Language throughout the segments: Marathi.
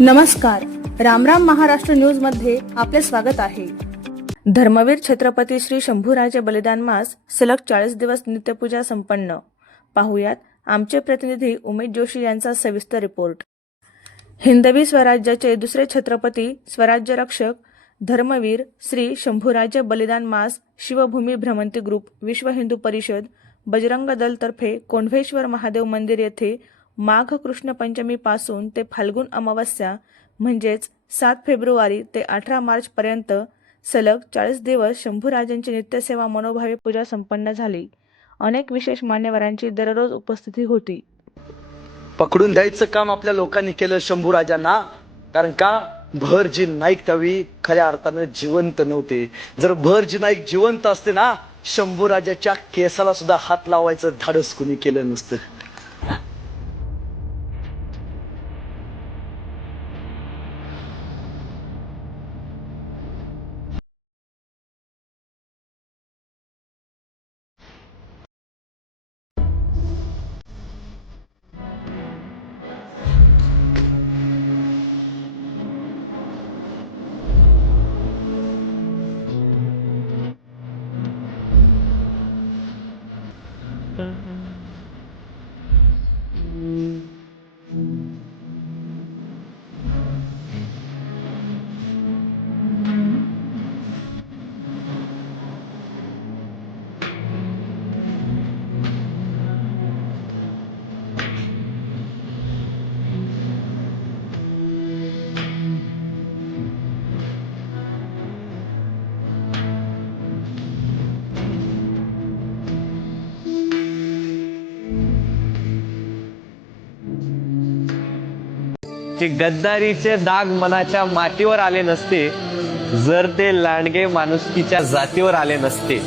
नमस्कार, रामराम महाराष्ट्र न्यूज मध्ये आपले स्वागत आहे। धर्मवीर छत्रपती श्री शंभूराजे बलिदान मास सलग 40 दिवस नित्यपूजा संपन्न। पाहुयात आमचे प्रतिनिधी उमेश जोशी यांचा सविस्तर रिपोर्ट। हिंदवी स्वराज्याचे दुसरे छत्रपती स्वराज्य रक्षक धर्मवीर श्री शंभूराजे बलिदान मास शिवभूमी भ्रमंती ग्रुप विश्व हिंदू परिषद बजरंग दल तर्फे कोंढवेश्वर महादेव मंदिर येथे माघ कृष्ण पंचमी पासून ते फाल्गुन अमावस्या म्हणजेच 7 फेब्रुवारी ते 18 मार्च पर्यंत सलग 40 दिवस शंभूराजांची नित्यसेवा मनोभावे पूजा संपन्न झाली। अनेक विशेष मान्यवरांची दररोज उपस्थिती होती। पकडून द्यायचं काम आपल्या लोकांनी केलं शंभूराजांना, कारण का भरजी नाईक त्यावेळी खऱ्या अर्थानं जिवंत नव्हते। जर भरजी नाईक जिवंत असते ना, शंभूराजाच्या केसाला सुद्धा हात लावायचं धाडस कुणी केलं नसतं। ते गद्दारीचे दाग मनाच्या मातीवर आले नसते जर ते लांडगे माणुसकीच्या जातीवर आले नसते,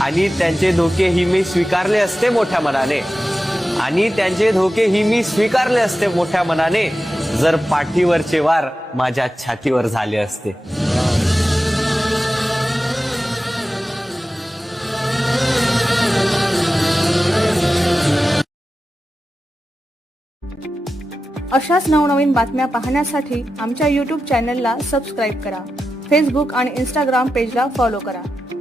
आणि त्यांचे धोके ही मी स्वीकारले असते मोठ्या मनाने, जर पाठीवरचे वार माझ्या छातीवर झाले असते। अशाच नवनवीन बातम्या पाहण्यासाठी आमच्या YouTube चॅनलला सबस्क्राइब करा। फेसबुक आणि Instagram पेजला फॉलो करा।